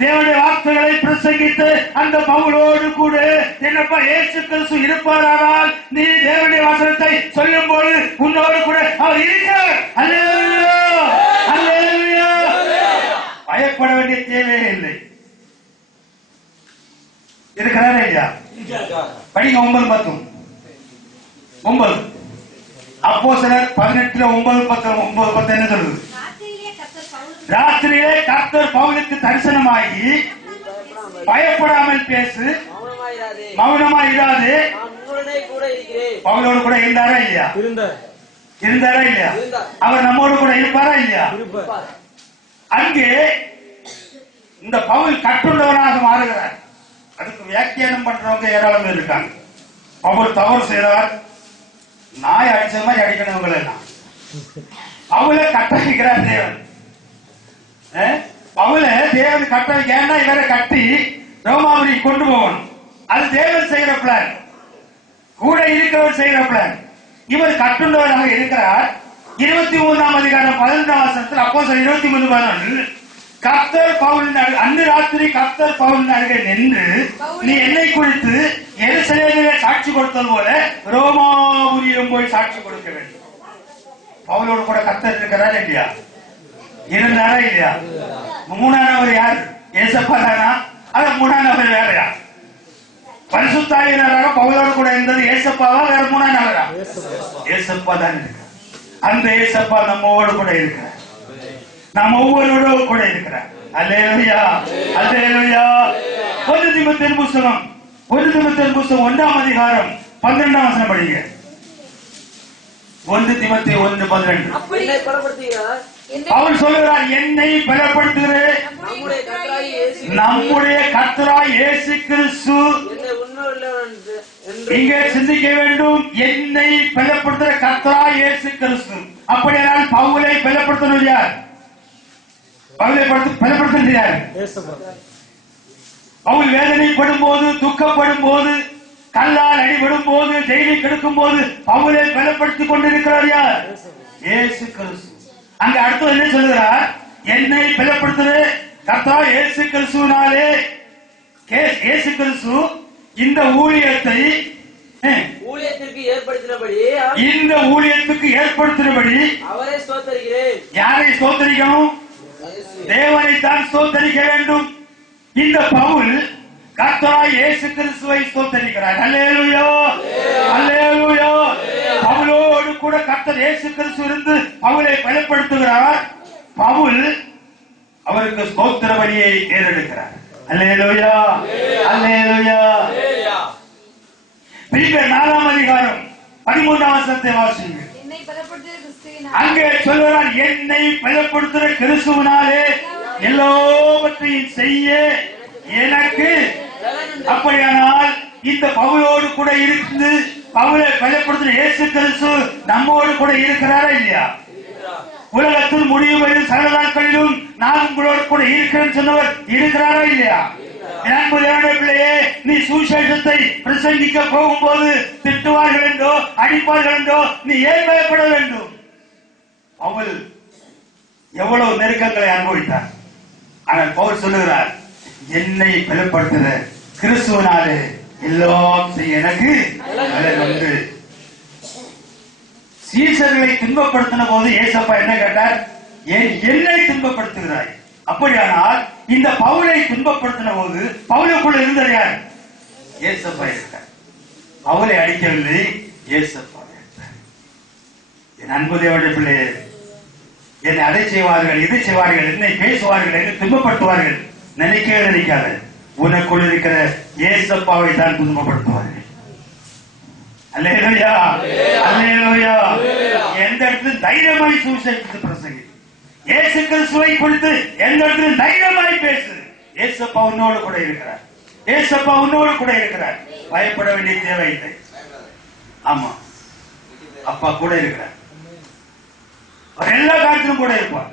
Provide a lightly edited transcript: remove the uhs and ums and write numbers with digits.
தேவனுடைய வார்த்தைகளை பிரசங்கித்து அந்த பவுலோடு கூட என்னப்பா இயேசு கிறிஸ்து இருப்பாரானால் நீ தேவனுடைய வசனத்தை சொல்லும் போது உன்னோடு கூட அவர் இருக்கிறார். அல்லேலூயா, அல்லேலூயா. பயப்பட வேண்டிய தேவையே இல்லை. இருக்கிறாரா இல்லையா? படிங்க 9:10. 9 அப்போஸ்தலர் 18:9-10 என்ன சொல்லுது? ராத்திரியிலே கர்த்தர் பவுலுக்கு தரிசனமாகி பயப்படாமல் பேசு, மௌனமாய் இராதே. பவுலோடு கூட இருந்தாரா இல்லையா? இருந்தாரா இல்லையா? அவர் நம்மோடு கூட இருப்பாரா இல்லையா? அங்கே இந்த பவுல் கற்றுள்ளவனாக மாறுகிறார். அதுக்கு வியாக்கியானம் பண்றவங்க ஏராளமே இருக்காங்க. பவுல் தவறு செய்தார், நாய் அடிச்ச மாதிரி அடிக்கணவங்க எல்லாம் பவுலை கட்டளைக்கிறார் தேவன். பவுல தேவன் கட்டளை, ஏன்னா இவரை கட்டி ரோமாபுரி கொண்டு போகணும். அது தேவன் செய்கிற பிளான், கூட இருக்கிறவர் செய்கிற பிளான். இவர் கட்டுண்டவராக இருக்கிறார். 23ஆம் அதிகாரம் 11ஆம் வசனத்தில் அப்போஸ்தலர் 23:11 கர்த்தர் பவுலின் அன்று ராத்திரி கர்த்தர் பவுலின் அருகே நின்று நீ என்னை குறித்து எருசலேமிலே சாட்சி கொடுத்தது போல ரோமாபுரியிலும் போய் சாட்சி கொடுக்க வேண்டும். பவுலோடு கூட கர்த்தர் இருக்கிறார் இல்லையா? இருந்தாரா இல்லையா? மூணானவர் யார்? ஏசப்பா தானா? அது மூணானவர் வேறையா? பரிசுத்தாவியானவராக பவுலோடு கூட இருந்தது ஏசப்பாவா வேற மூணானவரா? ஏசப்பா தான் இருக்கிறார். அந்த ஏசப்பா நம்மோடு கூட இருக்கிறார், நாம் ஒவ்வொருவரோடு கூட இருக்கிறார். அல்லேலூயா, அல்லேலூயா. 1 தீமோத்தேயு புத்தகம் 1ஆம் அதிகாரம் 12ஆம் வசனம் படிங்க. 1 தீமோத்தேயு 1:12 பவுல் சொல்கிறார், என்னை பலப்படுத்துகிற நம்முடைய கர்த்தராகிய இயேசு கிறிஸ்து. இங்கே சிந்திக்க வேண்டும், என்னை பலப்படுத்துகிற கர்த்தராகிய இயேசு கிறிஸ்து. அப்படியானால் பவுலை பலப்படுத்தணும் யார்? பவுலை பலப்படுத்துவது யார்? பவுல் வேதனைப்படும் போது, துக்கப்படும் போது, கல்லால் அடிபடும் போது, ஜெயிலில் கிடக்கும் போது பவுலை பலப்படுத்திக் கொண்டிருக்கிறார் யார்? இயேசு கிறிஸ்து. அங்க அடுத்து என்ன சொல்லுகிறார்? என்னை பலப்படுத்துகிற கர்த்தர் இயேசு கிறிஸ்துவினாலே. இயேசு கிறிஸ்து இந்த ஊழியத்தை இந்த ஊழியத்துக்கு ஏற்படுத்தினபடி அவரை ஸ்தோத்திரிக்கிறேன். யாரை ஸ்தோத்திரிக்கணும்? தேவனைத்தான் ஸ்தோத்திரிக்க வேண்டும். இந்த பவுல் கர்த்தராகிய இயேசு கிறிஸ்துவை ஸ்தோத்திரிக்கிறார். அல்லேலூயா, அல்லேலூயா. பவுலோடு கூட கர்த்தர் இயேசு கிறிஸ்து இருந்து பவுலை பலப்படுத்துகிறார். பவுல் அவருக்கு ஸ்தோத்திர பலியை ஏறெடுக்கிறார். அல்லேலூயா, அல்லேலூயா. பிலிப்பியர் 4ஆம் அதிகாரம் 13ஆம் வசனத்தை வாசிங்க. அங்கே சொல்கிறார், என்னை பலப்படுத்துகிற கிறிஸ்துவினாலே எல்லாவற்றையும் செய்ய எனக்கு. அப்படியானால் இந்த பவுலோடு கூட இருந்து பவுலை பலப்படுத்துகிற இயேசு கிறிஸ்து நம்மோடு கூட இருக்கிறாரா இல்லையா? உலகத்தில் முடிவு வரை சகல நாட்களிலும் நான் உங்களோடு கூட இருக்கிறேன்னு சொன்னவர் இருக்கிறாரா இல்லையா? பிள்ளையே, நீ சுவிசேஷத்தை பிரசங்கிக்க போகும்போது திட்டுவார்கள் என்றோ அடிப்பார்கள் என்றோ நீ ஏன் பயப்பட வேண்டும்? பவுல் எவ்வளவு நெருக்கங்களை அனுபவித்தார். ஆனால் பவுல் சொல்லுகிறார், என்னை பலப்படுத்துகிற கிறிஸ்துவினாலே எல்லாம் செய்ய எனக்கு உண்டு. சீசர்களை துன்பப்படுத்தின போது ஏசப்பா என்ன கேட்டார்? என்னை துன்பப்படுத்துகிறாய். அப்படியானால் இந்த பவுலை துன்பப்படுத்தின போது பவுலுக்குள்ள இருந்தது யார்? ஏசப்பா இருக்கார். பவுலை அடிக்கவில்லை, ஏசப்பா இருக்கார். என் அன்பு தேவனுடைய பிள்ளையே, என்னை அதை செய்வார்கள், இது செய்வார்கள், என்னை பேசுவார்கள், என்னை துன்பப்படுத்துவார்கள் நினைக்கவே நினைக்காத. உனக்குள் இருக்கிற ஏசப்பாவை தான் துன்பப்படுத்துவார்கள். அல்லேலூயா, அல்லேலூயா. எந்த இடத்துல தைரியமாய் சுவிசேஷத்தை பிரசங்கி, இயேசு கிறிஸ்துவை குறித்து எந்த இடத்துல தைரியமாய் பேசு. ஏசப்பா உன்னோடு கூட இருக்கிறார், ஏசப்பா உன்னோடு கூட இருக்கிறார். பயப்பட வேண்டிய தேவையில்லை. ஆமா, அப்பா கூட இருக்கிறார். அவர் எல்லா காலத்திலும் கூட இருப்பார்.